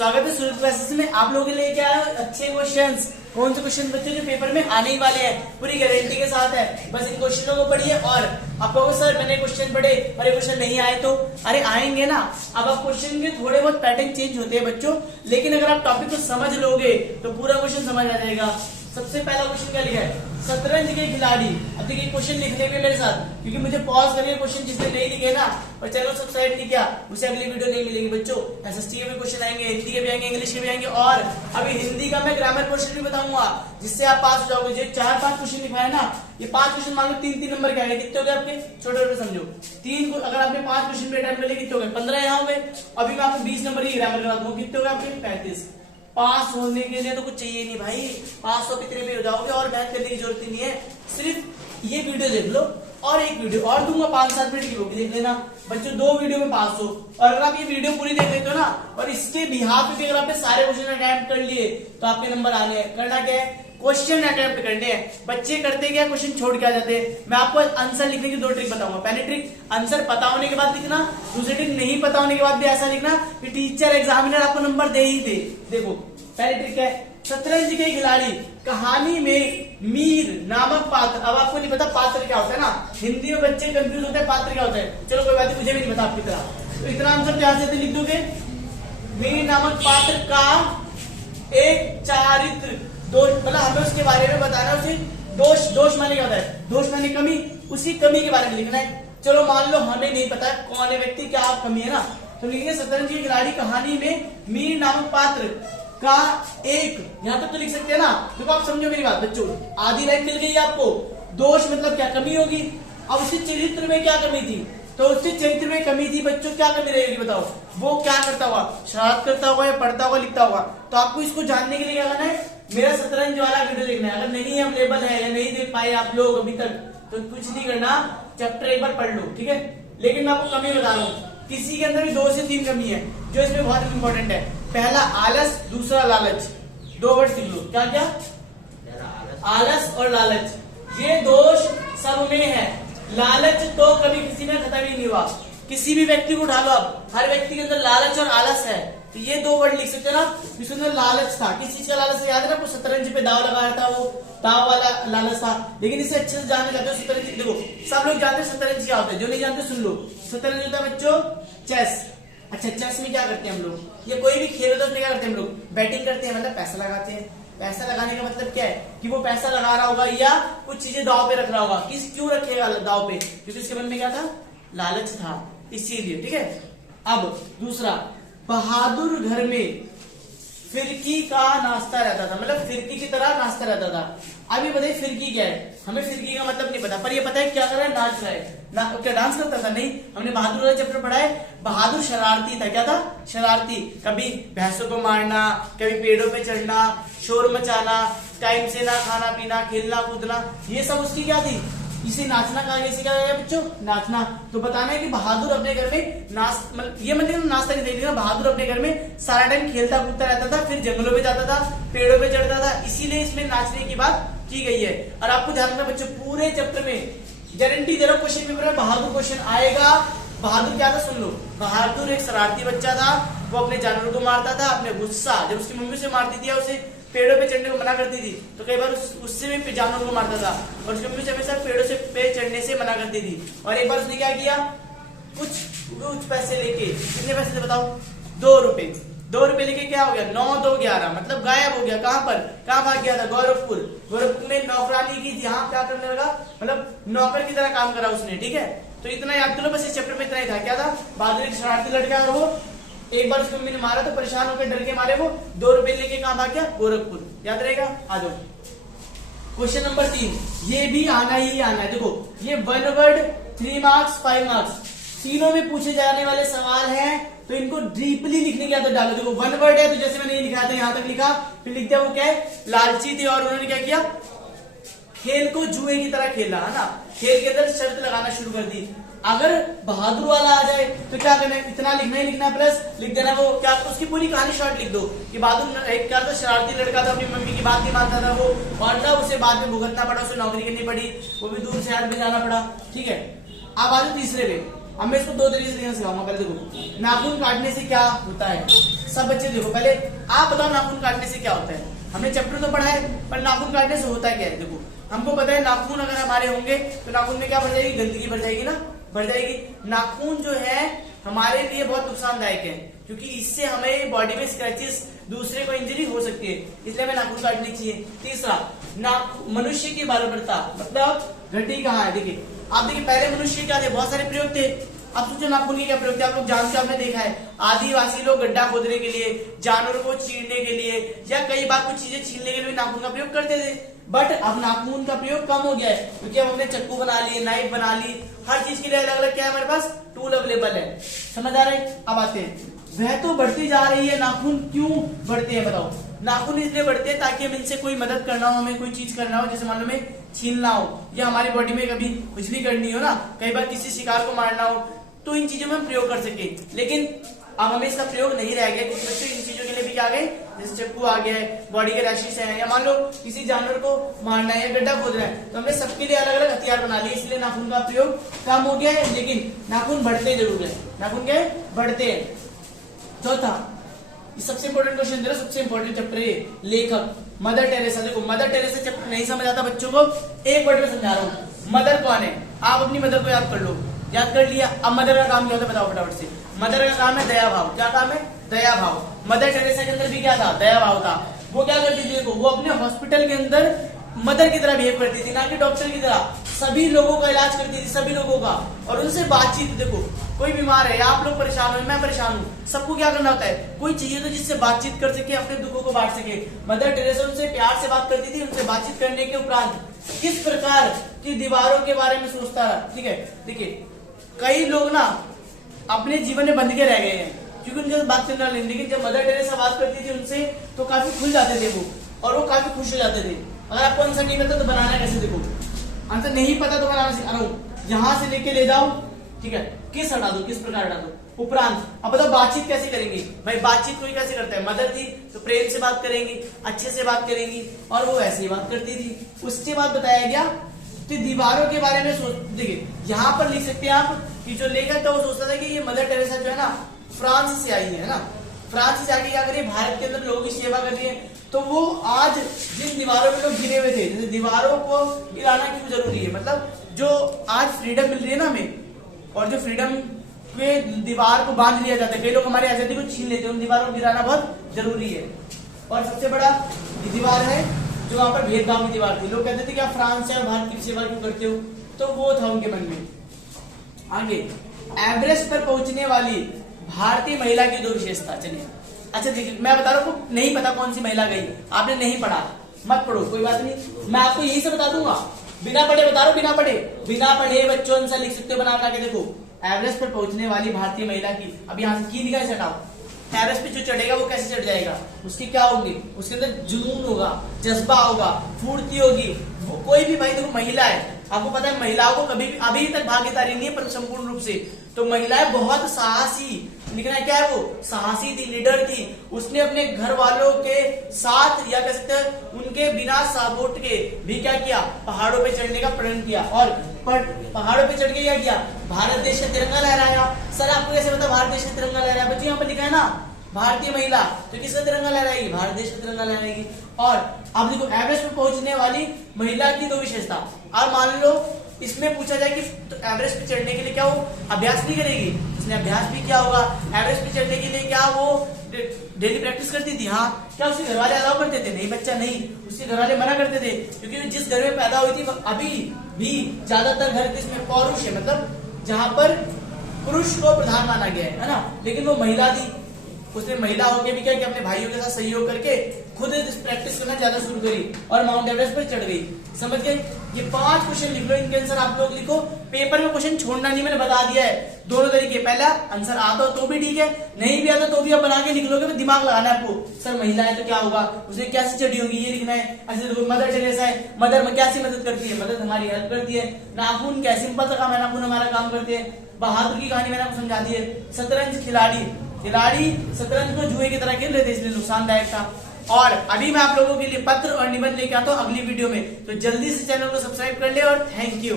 स्वागत है सूरज क्लासेस में। आप लोगों के लिए क्या है, अच्छे क्वेश्चंस। कौन से क्वेश्चन बच्चों जो पेपर में आने ही वाले हैं, पूरी गारंटी के साथ है। बस इन क्वेश्चनों को पढ़िए और आप कहोगे सर मैंने क्वेश्चन पढ़े और ये क्वेश्चन नहीं आए तो, अरे आएंगे ना। अब आप क्वेश्चन के थोड़े बहुत पैटर्न चेंज होते हैं बच्चों, लेकिन अगर आप टॉपिक को समझ लोगे तो पूरा क्वेश्चन समझ आ जाएगा। सबसे पहला क्वेश्चन क्या लिखा है, शतरंज के खिलाड़ी। अब देखिए क्वेश्चन लिखने में मेरे साथ, क्योंकि मुझे पॉज करके क्वेश्चन जिसने नहीं लिखे ना और चैनल सब्सक्राइब नहीं किया उसे अगली वीडियो नहीं मिलेगी बच्चों। एसएसटी के भी क्वेश्चन आएंगे, हिंदी के भी आएंगे, इंग्लिश के भी आएंगे और अभी हिंदी का मैं ग्रामर क्वेश्चन भी बताऊंगा जिससे आप पास हो जाओगे। जो 4-5 क्वेश्चन लिखा है ना, ये 5 क्वेश्चन मान लो 3-3 नंबर के आएंगे। कितने हो गए आपके, छोटे छोटे समझो। 3 अगर आपने 5 क्वेश्चन पे अटेम्प्ट कर लिए कितने हो गए, 15 यहाँ हो गए। अभी मैं आपको 20 नंबर की ग्रामर करा दूंगा, कितने हो गए आपके 35। पास होने के लिए तो कुछ चाहिए नहीं भाई, 500 कितने पे हो जाओगे और मेहनत करने की जरूरत ही नहीं है। सिर्फ ये वीडियो देख लो और एक वीडियो और दूंगा 5-7 मिनट की, वो भी देख लेना बच्चों। 2 वीडियो में पास हो। और अगर आप ये वीडियो पूरी देख लेते हो ना और इसके बिहाफ पे अगर आपने सारे क्वेश्चन अटेम्प्ट कर लिए तो आपके नंबर आने हैं। करना क्या है, क्वेश्चन अटेम्प्ट करने हैं। बच्चे करते क्या, क्वेश्चन छोड़ के आ जाते हैं। मैं आपको आंसर लिखने की 2 ट्रिक बताऊंगा। पहली ट्रिक, आंसर पता होने के बाद लिखना। दूसरी ट्रिक, नहीं पता होने के बाद भी ऐसा लिखना कि टीचर एग्जामिनर आपको नंबर दे ही दे। देखो पहली ट्रिक है, शतरंज के खिलाड़ी कहानी में मीर नामक पात्र। अब आपको नहीं पता पात्र क्या होता है ना, हिंदी में बच्चे कंफ्यूज होते हैं पात्र क्या होता है। चलो कोई बात नहीं, मुझे भी नहीं पता आपकी तरह, तो इतना आंसर ध्यान से लिख दोगे। मीर नामक पात्र का एक चारित्र दोष, मतलब हमें उसके बारे में बताना, उसे दोष, दोष माने क्या होता है, दोष माने कमी, उसी कमी के बारे में लिखना है। चलो मान लो हमें नहीं पता कौन है व्यक्ति, क्या कमी है ना, तो लिखेंगे शतरंज के खिलाड़ी कहानी में मीर नामक पात्र का एक, यहां तक तो लिख सकते हैं ना। तो आप समझो मेरी बात बच्चों, आधी लाइन मिल गई आपको। दोष मतलब क्या, कमी होगी। अब उसके चरित्र में क्या कमी थी, तो उसके चरित्र में कमी थी बच्चों, क्या कमी रहेगी बताओ। वो क्या करता हुआ, शरारत करता हुआ या पढ़ता हुआ लिखता हुआ। तो आपको इसको जानने के लिए क्या करना है, मेरा शतरंज वाला वीडियो देखना है। अगर नहीं अवेलेबल है या नहीं देख पाए आप लोग अभी तक, तो कुछ नहीं करना, चैप्टर एक बार पढ़ लो, ठीक है। लेकिन मैं आपको कमी बता रहा हूँ, किसी के अंदर भी 2 से 3 कमी है जो इसमें बहुत इंपॉर्टेंट है। पहला आलस, दूसरा लालच। 2 वर्ड सीख लो, क्या क्या, आलस और लालच। ये दोष सब में है। लालच तो कभी किसी में खत्म ही नहीं हुआ। किसी भी व्यक्ति को उठा लो आप, हर व्यक्ति के अंदर लालच और आलस है। तो ये 2 वर्ड लिख सकते हो ना। इसके अंदर लालच था, किस चीज का लालच याद है ना, कुछ शतरंज पे दाव लगाया था, वो दाव वाला लालच था। लेकिन इसे अच्छे से जानना चाहते हो शतरंज, देखो सब लोग जानते हैं शतरंज क्या होता है, जो नहीं जानते सुन लो। शतरंज होता है बच्चों चेस। अच्छा चेस में क्या करते हैं हम लोग, ये कोई भी खेल होता है उसमें क्या करते हैं हम लोग, बैटिंग करते हैं, मतलब पैसा लगाते हैं। पैसा लगाने का मतलब क्या है कि वो पैसा लगा रहा होगा या कुछ चीजें दाव पे रख रहा होगा। किस क्यों रखेगा दाव पे, क्योंकि उसके मन में क्या था, लालच था, इसीलिए, ठीक है। अब दूसरा, बहादुर घर में फिरकी का नाश्ता रहता था, मतलब फिरकी की तरह नाश्ता रहता था। अभी बताइए फिरकी क्या है, हमें फिरकी का मतलब नहीं पता, पर ये पता है क्या कर रहा है, नाच रहा है क्या डांस करता था, नहीं। हमने बहादुर वाला चैप्टर पढ़ा है। बहादुर शरारती था, क्या था, शरारती। कभी भैंसों को मारना, कभी पेड़ों पे चढ़ना, शोर मचाना, टाइम से ना खाना पीना, खेलना कूदना, ये सब उसकी क्या थी, इसे नाचना कहा गया। इसे क्या गया बच्चों, नाचना। तो बताना है कि बहादुर अपने घर में मतलब ये मतलब नाश्ता नहीं देखना, बहादुर अपने घर में सारा टाइम खेलता कूदता रहता था, फिर जंगलों में जाता था, पेड़ों पे चढ़ता था, इसीलिए इसमें नाचने की बात की गई है। और आपको ध्यान रखना बच्चों, पूरे चैप्टर में गारंटी दे रहा हूं क्वेश्चन पेपर में बहादुर क्वेश्चन आएगा। बहादुर क्या था सुन लो, बहादुर एक शरारती बच्चा था, वो अपने जानवरों को मारता था। अपने गुस्सा, जब उसकी मम्मी से मारती थी, उसे पेड़ों पे चढ़ने को मना करती थी, तो कई बार उससे भी जानवरों को मारता था और उसकी मम्मी से हमेशा पेड़ों से पे चढ़ने से मना करती थी। और एक बार उसने क्या किया, कुछ पैसे लेके, कितने पैसे थे बताओ, 2 रुपए। 2 रुपए लेके क्या हो गया, 9-2-11, मतलब गायब हो गया। कहां पर, कहां भाग गया था, गोरखपुर। गोरखपुर में नौकरानी की, यहाँ क्या करने लगा, मतलब नौकर की तरह काम करा उसने, ठीक है। तो इतना याद करो बस, इस चैप्टर में इतना ही था। क्या था, बहादुर एक शरारती लड़का और वो एक बार उसको मम्मी ने मारा तो परेशान होकर डर के मारे वो 2 रुपए लेके कहां भाग गया, गोरखपुर। याद रहेगा, आ जाओ। क्वेश्चन नंबर 3, ये भी आना ही आना है। देखो ये 1 वर्ड 3 मार्क्स 5 मार्क्स तीनों में पूछे जाने वाले सवाल हैं, तो इनको डीपली लिखने की आदत डालो। देखो 1 वर्ड है तो जैसे मैंने ये लिखा था, यहां तक लिखा, फिर लिख दिया वो क्या है, लालची थे और उन्होंने क्या किया, खेल को जुए की तरह खेला, है ना। खेल के अंदर शर्त लगाना शुरू कर दी। अगर बहादुर वाला आ जाए तो क्या करना है, इतना लिखना ही लिखना, प्लस लिख देना वो क्या, उसकी पूरी कहानी शॉर्ट लिख दो कि बहादुर एक क्या था, शरारती लड़का था, अपनी मम्मी की बात नहीं मानता था वो, और ना उसे बाद में भुगतना पड़ा, उसे नौकरी करनी पड़ी, वो भी दूर शहर में जाना पड़ा, ठीक है। अब आ जाओ तीसरे पे। अब मैं इसको 2 तरीके से लिखना सिखाऊंगा। पहले देखो, नाखून काटने से क्या होता है, सब बच्चे देखो, पहले आप बताओ नाखून काटने से क्या होता है। हमने चैप्टर तो पढ़ा है, पर नाखून काटने से होता क्या है। देखो हमको पता है नाखून अगर हमारे होंगे तो नाखून में क्या बढ़ जाएगी, गंदगी बढ़ जाएगी ना, बढ़ जाएगी। नाखून जो है हमारे लिए बहुत नुकसानदायक है, क्योंकि इससे हमें बॉडी में स्क्रैचेस, दूसरे को इंजरी हो सकती है, इसलिए हमें नाखून काटनी चाहिए। तीसरा, मनुष्य की बार्बरता, मतलब घटी कहाँ है। देखिए आप देखिए पहले मनुष्य क्या थे, बहुत सारे प्रयोग थे। अब सोचो नाखून के क्या प्रयोग थे, आप लोग जानते हो, आपने देखा है आदिवासी लोग गड्ढा खोदने के लिए, जानवरों को चीरने के लिए, या कई बार कुछ चीजें छीलने के लिए नाखून का प्रयोग करते थे। बट अब नाखून का प्रयोग कम हो गया है, क्योंकि अब हमने चाकू बना लिए, नाइफ बना ली, हर चीज के लिए अलग अलग क्या है हमारे पास, टूल अवेलेबल है। समझ आ रहा है। अब आते हैं, वह तो बढ़ती जा रही है, नाखून क्यों बढ़ते हैं बताओ। नाखून इसलिए बढ़ते हैं ताकि हम इनसे कोई मदद करना हो, हमें कोई चीज करना हो, जैसे मान लो हमें छीलना हो, या हमारी बॉडी में कभी कुछ भी करनी हो ना, कई बार किसी शिकार को मारना हो, तो इन चीजों में हम प्रयोग कर सके। लेकिन अब हमें इसका प्रयोग नहीं रह गया, कुछ बच्चे इन चीजों के लिए भी क्या आ गए, जैसे चाकू आ गया है, बॉडी के रैशेस हैं, या मान लो किसी जानवर को मारना है या गड्ढा खोदना है, तो हमने सबके लिए अलग अलग हथियार बना लिए, इसलिए नाखून का प्रयोग कम हो गया है, लेकिन नाखून बढ़ते जरूर है। नाखून क्या है, बढ़ते हैं। चौथा, सबसे इंपॉर्टेंट क्वेश्चन दे रहा, सबसे इंपॉर्टेंट चैप्टर है लेखक मदर टेरेसा। देखो मदर टेरेसा चैप्टर नहीं समझ आता बच्चों को, एक वर्ड में समझा रहा हूँ। मदर कौन है, आप अपनी मदर को याद कर लो, याद कर लिया। अब मदर का काम क्या होता है बताओ फटाफट से। मदर का काम है दया भाव। क्या काम है, दया भाव। मदर टेरेसा के अंदर भी क्या था, दया भाव था। वो क्या करती थी, देखो वो अपने हॉस्पिटल के अंदर मदर की तरह बिहेव करती थी, ना कि डॉक्टर की तरह। सभी लोगों का इलाज करती थी, सभी लोगों का, और उनसे बातचीत। देखो कोई बीमार है, आप लोग परेशान हो, मैं परेशान हूँ, सबको क्या करना होता है, कोई चाहिए तो जिससे बातचीत कर सके, अपने दुखों को बांट सके। मदर टेरेसा उनसे प्यार से बात करती थी। उनसे बातचीत करने के उपरांत किस प्रकार की दीवारों के बारे में सोचता रहा। ठीक है, देखिए कई लोग ना अपने जीवन में बंध के रह गए हैं, क्योंकि उनके साथ बात करना नहीं। लेकिन जब मदर टेरेसा बात करती थी उनसे, तो काफी खुल जाते थे वो, और वो काफी खुश हो जाते थे। अगर आपको आंसर नहीं पता तो बनाना कैसे, देखो आंसर नहीं पता तो बनाना सिखा रहा हूँ। यहाँ से लेके ले जाओ, ठीक है, किस हटा दो, किस प्रकार हटा दो, उपरांत। अब बताओ बातचीत कैसे करेंगे भाई, बातचीत कोई कैसे करता है, मदर थी तो प्रेम से बात करेंगी, अच्छे से बात करेंगी, और वो ऐसे ही बात करती थी। उसके बाद बताया गया तो दीवारों के बारे में सोच। देखिए यहाँ पर लिख सकते हैं आप कि जो लेखक था वो सोचता था कि ये मदर टेरेसा जो है ना फ्रांस से आई है ना, फ्रांस से आके क्या करिए, भारत के अंदर लोगों की सेवा कर रही है। तो वो आज जिन दीवारों में लोग गिरे हुए थे, जैसे दीवारों को गिराना क्यों जरूरी है, मतलब जो आज फ्रीडम मिल रही है ना हमें, और जो फ्रीडम के दीवार को बांध लिया जाता है, कई लोग हमारी आजादी को छीन लेते हैं, उन दीवारों को गिराना बहुत जरूरी है। और सबसे बड़ा दीवार है जो वहां पर भेदभाव की दीवार थी। लोग कहते थे कि आप फ्रांस से भारत की सेवा क्यों करते हो, तो वो था उनके मन में। आगे, एवरेस्ट पर पहुंचने वाली भारतीय महिला की 2 विशेषता। चलिए अच्छा देखिए, मैं बता रहा हूँ, नहीं पता कौन सी महिला गई, आपने नहीं पढ़ा, मत पढ़ो, कोई बात नहीं, मैं आपको यही से बता दूंगा, बिना पढ़े बता रहा हूँ, बिना पढ़े बच्चों आंसर लिख सकते हो बना बना के। देखो एवरेस्ट पर पहुंचने वाली भारतीय महिला की, अब यहाँ से की लिखा है, हटाओ। एवरेस्ट पे जो चढ़ेगा वो कैसे चढ़ जाएगा, उसकी क्या होगी, उसके अंदर जुनून होगा, जज्बा होगा, फुर्ती होगी। कोई भी भाई देखो महिला है, आपको पता है महिलाओं को कभी भी अभी तक भागीदारी नहीं है, पर संपूर्ण रूप से। तो महिलाएं बहुत साहसी, लिखना है क्या है, वो साहसी थी, लीडर थी। उसने अपने घर वालों के साथ, या कह सकते हैं उनके बिना साबोट के भी क्या किया, पहाड़ों पे चढ़ने का प्रण किया, और पहाड़ों पे चढ़ के क्या किया, भारत देश का तिरंगा लहराया। सर आपको कैसे पता भारत देश का तिरंगा लहराया, बच्चों यहाँ पर लिखा है ना भारतीय महिला, तो किसका तिरंगा लहराएगी, भारत देश का तिरंगा लहराएगी। और अब देखो एवरेस्ट पे पहुंचने वाली महिला की 2 विशेषता। और मान लो इसमें पूछा जाए कि तो एवरेस्ट पे चढ़ने के लिए क्या वो अभ्यास नहीं करेगी, इसने अभ्यास भी किया होगा। एवरेस्ट पे चढ़ने के लिए क्या वो डेली प्रैक्टिस करती थी, हाँ। क्या उसके घर वाले अलाउ करते थे, नहीं बच्चा नहीं, उसके घर वाले मना करते थे, क्योंकि जिस घर में पैदा हुई थी अभी भी ज्यादातर घर जिसमें पौरुष है, मतलब जहां पर पुरुष को प्रधान माना गया है ना, लेकिन वो महिला थी। उसने महिला होकर भी क्या कि अपने भाइयों के साथ सहयोग करके खुद प्रैक्टिस करना ज्यादा शुरू करी और माउंट एवरेस्ट पर चढ़ गई। समझ गए। ये 5 क्वेश्चन लिख लो, इनके आंसर आप लोग लिखो। पेपर में क्वेश्चन छोड़ना नहीं, मैंने बता दिया है। दोनों तरीके, पहला आंसर आता हो तो भी ठीक है, नहीं भी आता तो भी आप बना के लिख लोगे, दिमाग लगाना है आपको। सर महिला है तो क्या होगा, उसे कैसे चढ़ी होगी ये लिखना है। ऐसे देखो मदर टेरेसा है, मदर में कैसी मदद करती है, मदद हमारी हेल्प करती है। नाखून क्या सिंपल सा काम है, नाखून हमारा काम करते हैं। बहादुर की कहानी मैंने आपको समझा दी है। शतरंज खिलाड़ी शतरंज को जुए की तरह खेल रहे थे, इसलिए नुकसानदायक था। और अभी मैं आप लोगों के लिए पत्र और निबंध लेके आता हूँ अगली वीडियो में, तो जल्दी से चैनल को सब्सक्राइब कर ले और थैंक यू।